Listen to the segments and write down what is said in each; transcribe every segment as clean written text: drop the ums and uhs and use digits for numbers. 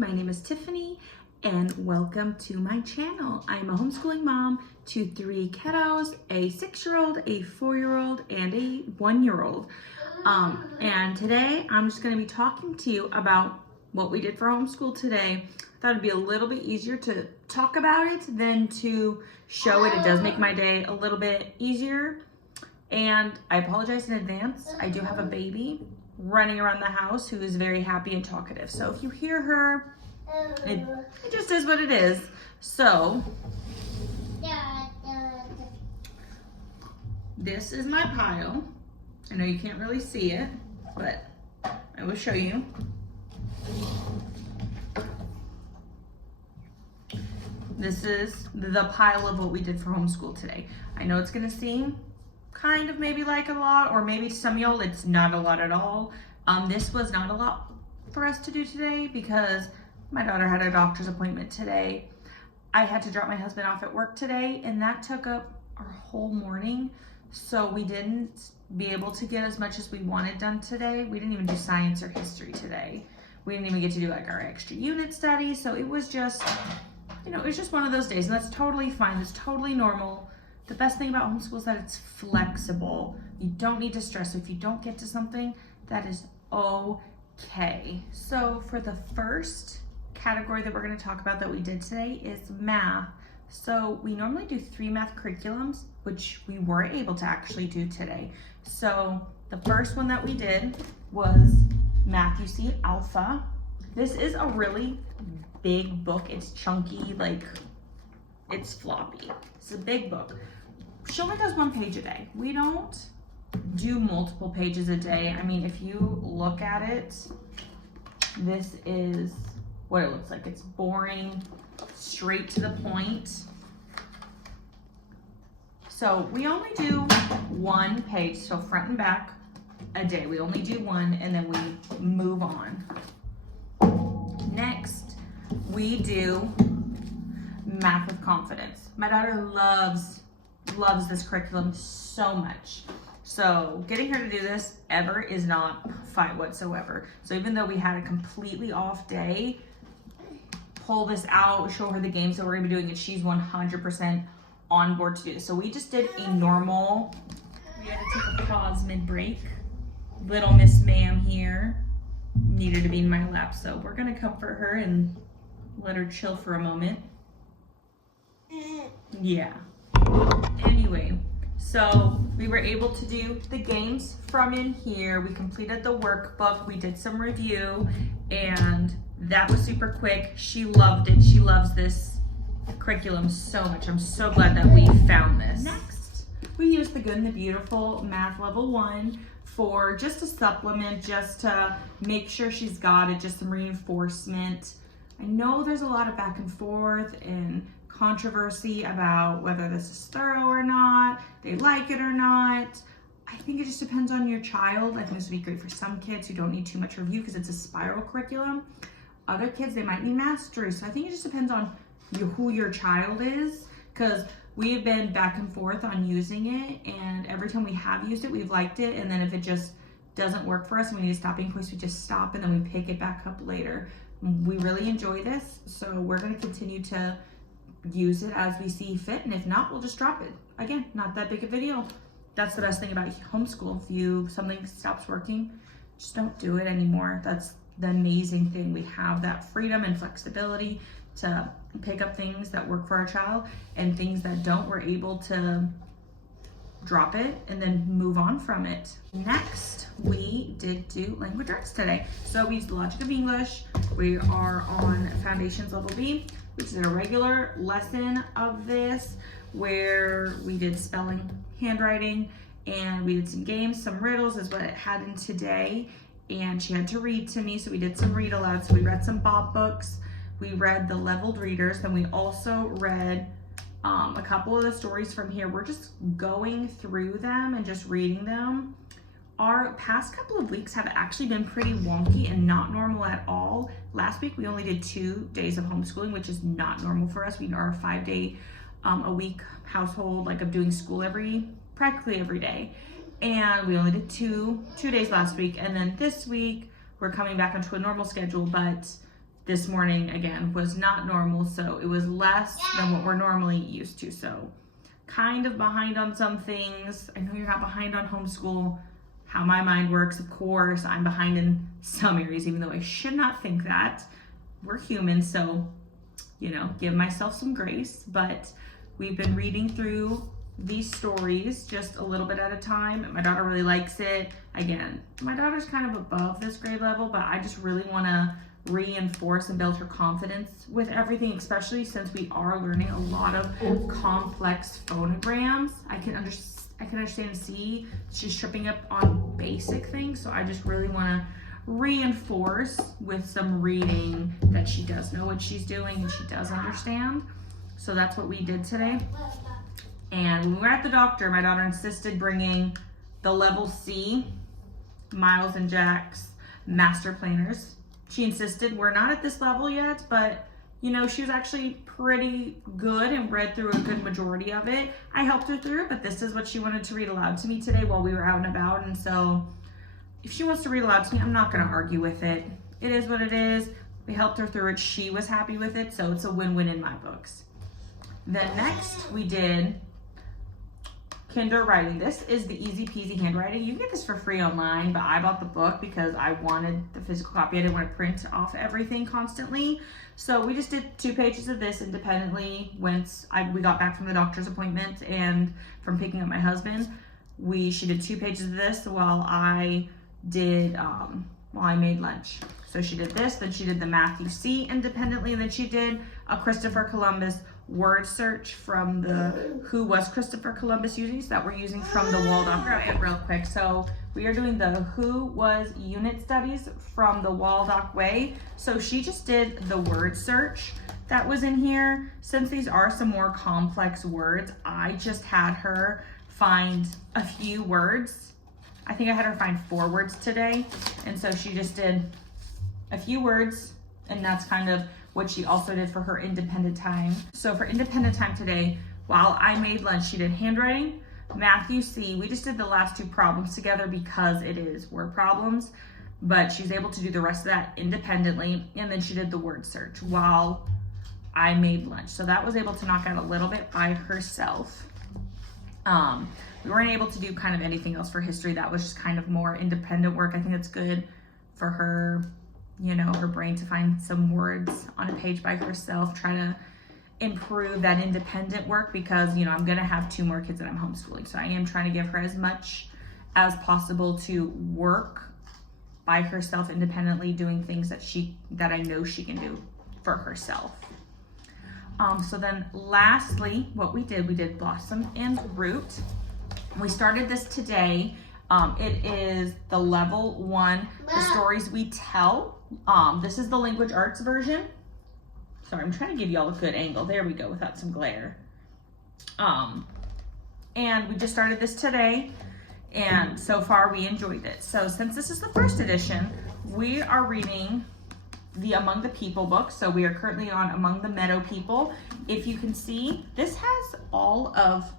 My name is Tiffany and welcome to my channel. I'm a homeschooling mom to 3 kiddos, a 6-year-old, a 4-year-old, and a 1-year-old. And today I'm just going to be talking to you about what we did for homeschool today. I thought it'd be a little bit easier to talk about it than to show it. It does make my day a little bit easier. And I apologize in advance. I do have a baby running around the house who is very happy and talkative. So if you hear her, it just is what it is. So this is my pile. I know you can't really see it, but I will show you. This is the pile of what we did for homeschool today. I know it's gonna seem kind of maybe like a lot, or maybe to some of y'all it's not a lot at all. This was not a lot for us to do today because my daughter had a doctor's appointment today. I had to drop my husband off at work today, and that took up our whole morning. So we didn't be able to get as much as we wanted done today. We didn't even do science or history today. We didn't even get to do like our extra unit study. So it was just, you know, it was just one of those days, and that's totally fine. It's totally normal. The best thing about homeschool is that it's flexible. You don't need to stress. So if you don't get to something, that is okay. So for the first category that we're going to talk about that we did today is math. So we normally do 3 math curriculums, which we were able to actually do today. So the first one that we did was Math UC Alpha. This is a really big book. It's chunky, like it's floppy. It's a big book. She only does 1 page a day. We don't do multiple pages a day. I mean, if you look at it, this is what it looks like. It's boring, straight to the point. So we only do 1 page, so front and back a day. We only do 1 and then we move on. Next, we do Math with Confidence. My daughter loves this curriculum so much. So getting her to do this ever is not fun whatsoever. So even though we had a completely off day, pull this out, show her the games that we're gonna be doing, and she's 100% on board to do this. So we just did a normal, we had to take a pause mid-break. Little Miss Ma'am here needed to be in my lap, so we're gonna comfort her and let her chill for a moment. Yeah. Anyway, so we were able to do the games from in here. We completed the workbook. We did some review, and that was super quick. She loved it. She loves this curriculum so much. I'm so glad that we found this. Next, we used the Good and the Beautiful Math Level 1 for just a supplement, just to make sure she's got it, just some reinforcement. I know there's a lot of back and forth and controversy about whether this is thorough or not, they like it or not. I think it just depends on your child. I think this would be great for some kids who don't need too much review because it's a spiral curriculum. Other kids, they might need mastery. So I think it just depends on who your child is, because we've been back and forth on using it, and every time we have used it, we've liked it, and then if it just doesn't work for us and we need a stopping point, we just stop and then we pick it back up later. We really enjoy this, so we're going to continue to use it as we see fit, and if not, we'll just drop it. Again, not that big a video. That's the best thing about homeschool. If something stops working, just don't do it anymore. That's the amazing thing. We have that freedom and flexibility to pick up things that work for our child, and things that don't, we're able to drop it and then move on from it. Next, we did do language arts today. So we used the Logic of English. We are on Foundations Level B, which is a regular lesson of this, where we did spelling, handwriting, and we did some games. Some riddles is what it had in today, and she had to read to me, so we did some read aloud. So we read some Bob books, we read the leveled readers, then we also read a couple of the stories from here. We're just going through them and just reading them. Our past couple of weeks have actually been pretty wonky and not normal at all. Last week we only did 2 days of homeschooling, which is not normal for us. We are a 5-day a week household, like of doing school practically every day. And we only did two days last week. And then this week we're coming back onto a normal schedule, but this morning, again, was not normal, so it was less than what we're normally used to. So kind of behind on some things. I know you're not behind on homeschool, how my mind works. Of course, I'm behind in some areas, even though I should not think that. We're human, so, you know, give myself some grace. But we've been reading through these stories just a little bit at a time. My daughter really likes it. Again, my daughter's kind of above this grade level, but I just really want to reinforce and build her confidence with everything, especially since we are learning a lot of complex phonograms. I can understand and see she's tripping up on basic things, so I just really want to reinforce with some reading that she does know what she's doing and she does understand. So that's what we did today. And when we were at the doctor, my daughter insisted bringing the level C, Miles and Jack's master planners. She insisted. We're not at this level yet, but you know, she was actually pretty good and read through a good majority of it. I helped her through, but this is what she wanted to read aloud to me today while we were out and about. And so if she wants to read aloud to me, I'm not going to argue with it. It is what it is. We helped her through it. She was happy with it, so it's a win-win in my books. Then next we did Kinder writing. This is the easy peasy handwriting. You can get this for free online, but I bought the book because I wanted the physical copy. I didn't want to print off everything constantly. So we just did 2 pages of this independently once we got back from the doctor's appointment and from picking up my husband. She did 2 pages of this while I made lunch. So she did this, then she did the Matthew C independently, and then she did a Christopher Columbus word search from the Who Was Christopher Columbus using, so that we're using from the Waldock Way. Real quick, so we are doing the Who Was unit studies from the Waldock Way. So she just did the word search that was in here. Since these are some more complex words, I just had her find a few words. I think I had her find 4 words today, and so she just did a few words, and that's kind of what she also did for her independent time. So for independent time today, while I made lunch, she did handwriting, Matthew C. We just did the last 2 problems together because it is word problems, but she's able to do the rest of that independently, and then she did the word search while I made lunch. So that was able to knock out a little bit by herself. We weren't able to do kind of anything else for history. That was just kind of more independent work. I think it's good for her, you know, her brain to find some words on a page by herself, try to improve that independent work because, you know, I'm going to have 2 more kids that I'm homeschooling. So I am trying to give her as much as possible to work by herself independently, doing things that I know she can do for herself. So then lastly, what we did Blossom and Root. We started this today. It is the level 1, the stories we tell. This is the language arts version. Sorry, I'm trying to give y'all a good angle. There we go, without some glare. And we just started this today, and so far we enjoyed it. So since this is the first edition, we are reading the Among the People book. So we are currently on Among the Meadow People. If you can see, this has all of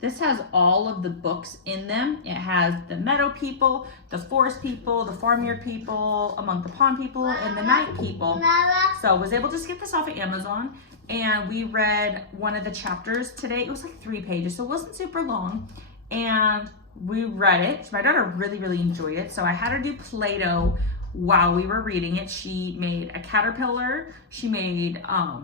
the books in them. It has the Meadow People, the Forest People, the Farmyard People, Among the Pond People, and the Night People. So I was able to get this off of Amazon, and we read one of the chapters today. It was like 3 pages, so it wasn't super long, and we read it. My daughter really, really enjoyed it, so I had her do Play-Doh while we were reading it. She made a caterpillar, she made a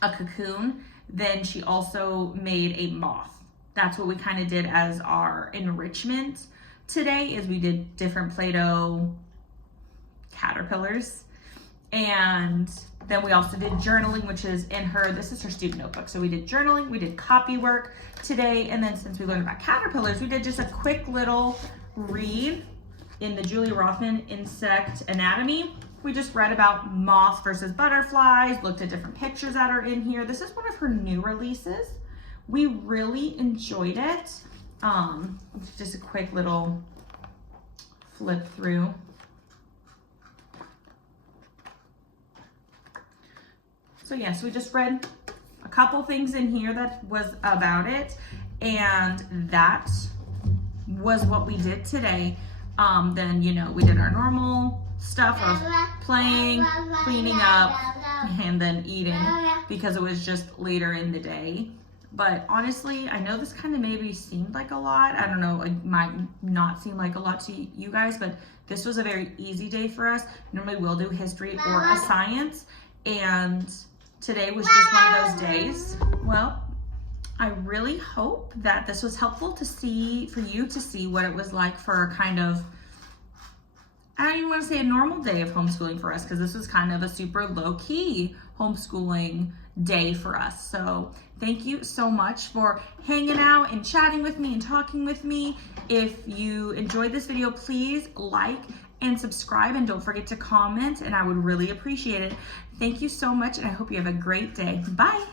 cocoon, then she also made a moth. That's what we kind of did as our enrichment today, is we did different Play-Doh caterpillars. And then we also did journaling, which is this is her student notebook. So we did journaling, we did copy work today, and then since we learned about caterpillars, we did just a quick little read in the Julia Rothman Insect Anatomy. We just read about moths versus butterflies, looked at different pictures that are in here. This is one of her new releases. We really enjoyed it. Just a quick little flip through. So yes, we just read a couple things in here that was about it, and that was what we did today. Then, you know, we did our normal stuff of playing, cleaning up, and then eating because it was just later in the day. But honestly, I know this kind of maybe seemed like a lot. I don't know, it might not seem like a lot to you guys, but this was a very easy day for us. Normally we'll do history or a science, and today was just one of those days. Well, I really hope that this was helpful for you to see what it was like for kind of, I don't even want to say a normal day of homeschooling for us, because this was kind of a super low-key homeschooling day for us. So thank you so much for hanging out and chatting with me and talking with me. If you enjoyed this video, please like and subscribe, and don't forget to comment, and I would really appreciate it. Thank you so much, and I hope you have a great day. Bye.